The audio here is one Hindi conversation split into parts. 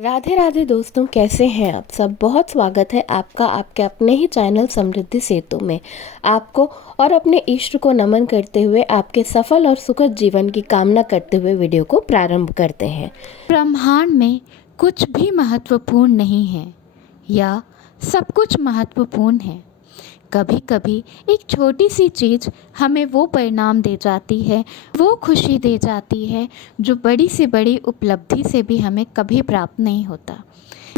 राधे राधे दोस्तों, कैसे हैं आप सब। बहुत स्वागत है आपका आपके अपने ही चैनल समृद्धि सेतु में। आपको और अपने इष्ट को नमन करते हुए आपके सफल और सुखद जीवन की कामना करते हुए वीडियो को प्रारंभ करते हैं। ब्रह्मांड में कुछ भी महत्वपूर्ण नहीं है या सब कुछ महत्वपूर्ण है। कभी कभी एक छोटी सी चीज़ हमें वो परिणाम दे जाती है, वो खुशी दे जाती है जो बड़ी से बड़ी उपलब्धि से भी हमें कभी प्राप्त नहीं होता।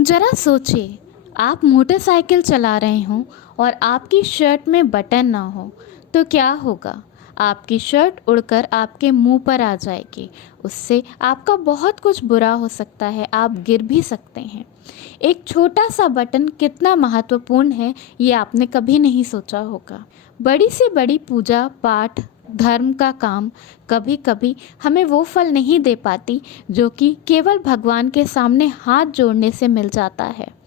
ज़रा सोचिए, आप मोटरसाइकिल चला रहे हों और आपकी शर्ट में बटन ना हो तो क्या होगा। आपकी शर्ट उड़कर आपके मुंह पर आ जाएगी। उससे आपका बहुत कुछ बुरा हो सकता है, आप गिर भी सकते हैं। एक छोटा सा बटन कितना महत्वपूर्ण है ये आपने कभी नहीं सोचा होगा। बड़ी से बड़ी पूजा पाठ धर्म का काम कभी कभी हमें वो फल नहीं दे पाती जो कि केवल भगवान के सामने हाथ जोड़ने से मिल जाता है।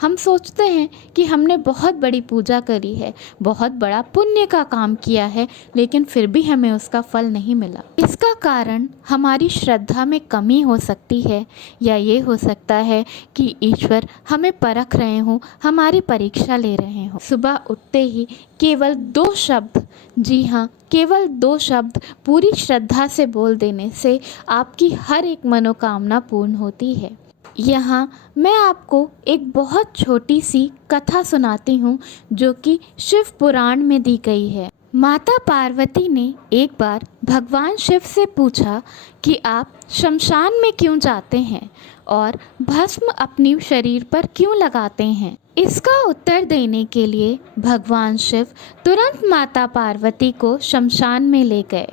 हम सोचते हैं कि हमने बहुत बड़ी पूजा करी है, बहुत बड़ा पुण्य का काम किया है, लेकिन फिर भी हमें उसका फल नहीं मिला। इसका कारण हमारी श्रद्धा में कमी हो सकती है, या ये हो सकता है कि ईश्वर हमें परख रहे हों, हमारी परीक्षा ले रहे हों। सुबह उठते ही केवल 2 शब्द, जी हाँ, केवल 2 शब्द पूरी श्रद्धा से बोल देने से आपकी हर एक मनोकामना पूर्ण होती है। यहाँ मैं आपको एक बहुत छोटी सी कथा सुनाती हूँ जो कि शिव पुराण में दी गई है। माता पार्वती ने एक बार भगवान शिव से पूछा कि आप शमशान में क्यों जाते हैं और भस्म अपने शरीर पर क्यों लगाते हैं। इसका उत्तर देने के लिए भगवान शिव तुरंत माता पार्वती को शमशान में ले गए,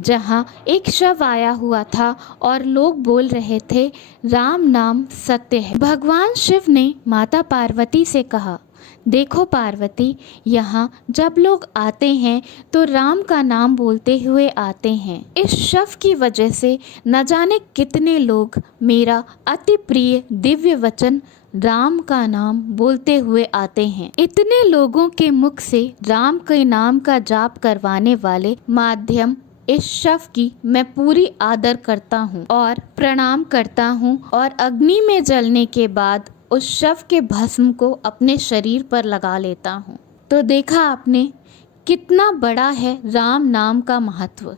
जहाँ एक शव आया हुआ था और लोग बोल रहे थे, राम नाम सत्य है। भगवान शिव ने माता पार्वती से कहा, देखो पार्वती, यहाँ जब लोग आते हैं तो राम का नाम बोलते हुए आते हैं। इस शव की वजह से न जाने कितने लोग मेरा अति प्रिय दिव्य वचन राम का नाम बोलते हुए आते हैं। इतने लोगों के मुख से राम के नाम का जाप करवाने वाले माध्यम इस शव की मैं पूरी आदर करता हूँ और प्रणाम करता हूँ, और अग्नि में जलने के बाद उस शव के भस्म को अपने शरीर पर लगा लेता हूँ। तो देखा आपने कितना बड़ा है राम नाम का महत्व।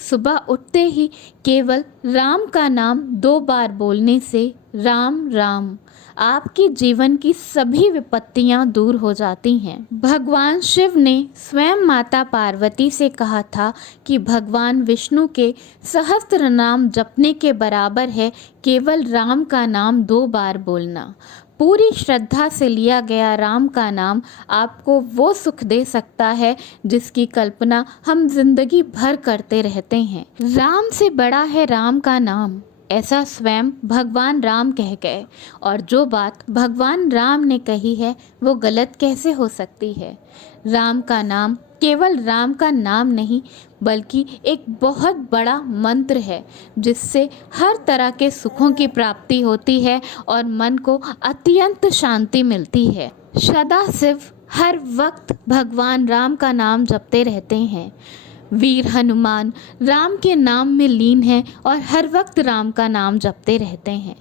सुबह उठते ही केवल राम का नाम 2 बार बोलने से राम राम आपके जीवन की सभी विपत्तियां दूर हो जाती हैं। भगवान शिव ने स्वयं माता पार्वती से कहा था कि भगवान विष्णु के सहस्त्र नाम जपने के बराबर है केवल राम का नाम 2 बार बोलना। पूरी श्रद्धा से लिया गया राम का नाम आपको वो सुख दे सकता है जिसकी कल्पना हम जिंदगी भर करते रहते हैं। राम से बड़ा है राम का नाम, ऐसा स्वयं भगवान राम कह गए, और जो बात भगवान राम ने कही है वो गलत कैसे हो सकती है। राम का नाम केवल राम का नाम नहीं बल्कि एक बहुत बड़ा मंत्र है जिससे हर तरह के सुखों की प्राप्ति होती है और मन को अत्यंत शांति मिलती है। सदाशिव हर वक्त भगवान राम का नाम जपते रहते हैं। वीर हनुमान राम के नाम में लीन हैं और हर वक्त राम का नाम जपते रहते हैं।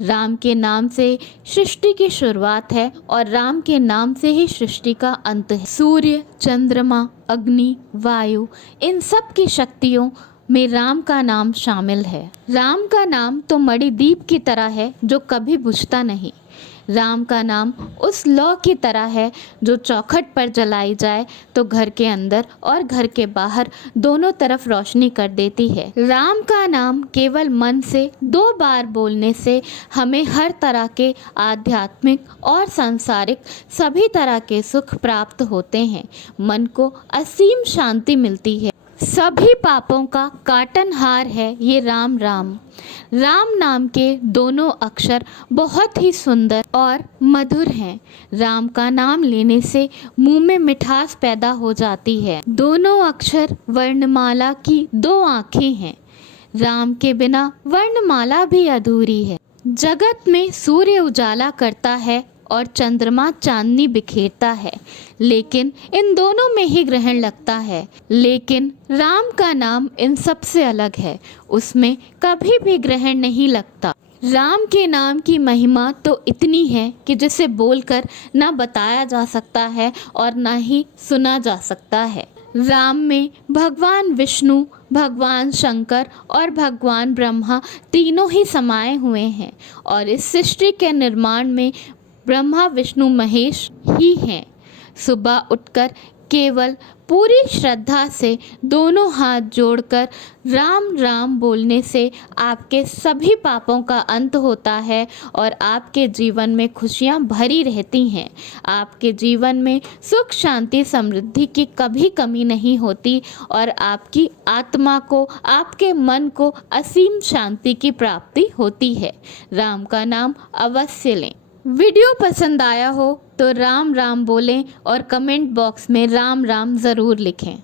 राम के नाम से सृष्टि की शुरुआत है और राम के नाम से ही सृष्टि का अंत है। सूर्य, चंद्रमा, अग्नि, वायु, इन सब की शक्तियों में राम का नाम शामिल है। राम का नाम तो मणिदीप की तरह है जो कभी बुझता नहीं। राम का नाम उस लौ की तरह है जो चौखट पर जलाई जाए तो घर के अंदर और घर के बाहर दोनों तरफ रोशनी कर देती है। राम का नाम केवल मन से 2 बार बोलने से हमें हर तरह के आध्यात्मिक और सांसारिक सभी तरह के सुख प्राप्त होते हैं। मन को असीम शांति मिलती है। सभी पापों का काटनहार है ये राम राम। राम नाम के दोनों अक्षर बहुत ही सुंदर और मधुर हैं। राम का नाम लेने से मुंह में मिठास पैदा हो जाती है। दोनों अक्षर वर्णमाला की 2 आँखें हैं। राम के बिना वर्णमाला भी अधूरी है। जगत में सूर्य उजाला करता है और चंद्रमा चांदनी बिखेरता है, लेकिन इन दोनों में ही ग्रहण लगता है। लेकिन राम का नाम इन सब से अलग है, उसमें कभी भी ग्रहण नहीं लगता। राम के नाम की महिमा तो इतनी है कि जिसे बोलकर ना बताया जा सकता है और ना ही सुना जा सकता है। राम में भगवान विष्णु, भगवान शंकर और भगवान ब्रह्मा तीनों ही समाये हुए हैं और इस सृष्टि के निर्माण में ब्रह्मा विष्णु महेश ही हैं। सुबह उठकर केवल पूरी श्रद्धा से दोनों हाथ जोड़कर राम राम बोलने से आपके सभी पापों का अंत होता है और आपके जीवन में खुशियाँ भरी रहती हैं। आपके जीवन में सुख शांति समृद्धि की कभी कमी नहीं होती और आपकी आत्मा को, आपके मन को असीम शांति की प्राप्ति होती है। राम का नाम अवश्य लें। वीडियो पसंद आया हो तो राम राम बोलें और कमेंट बॉक्स में राम राम ज़रूर लिखें।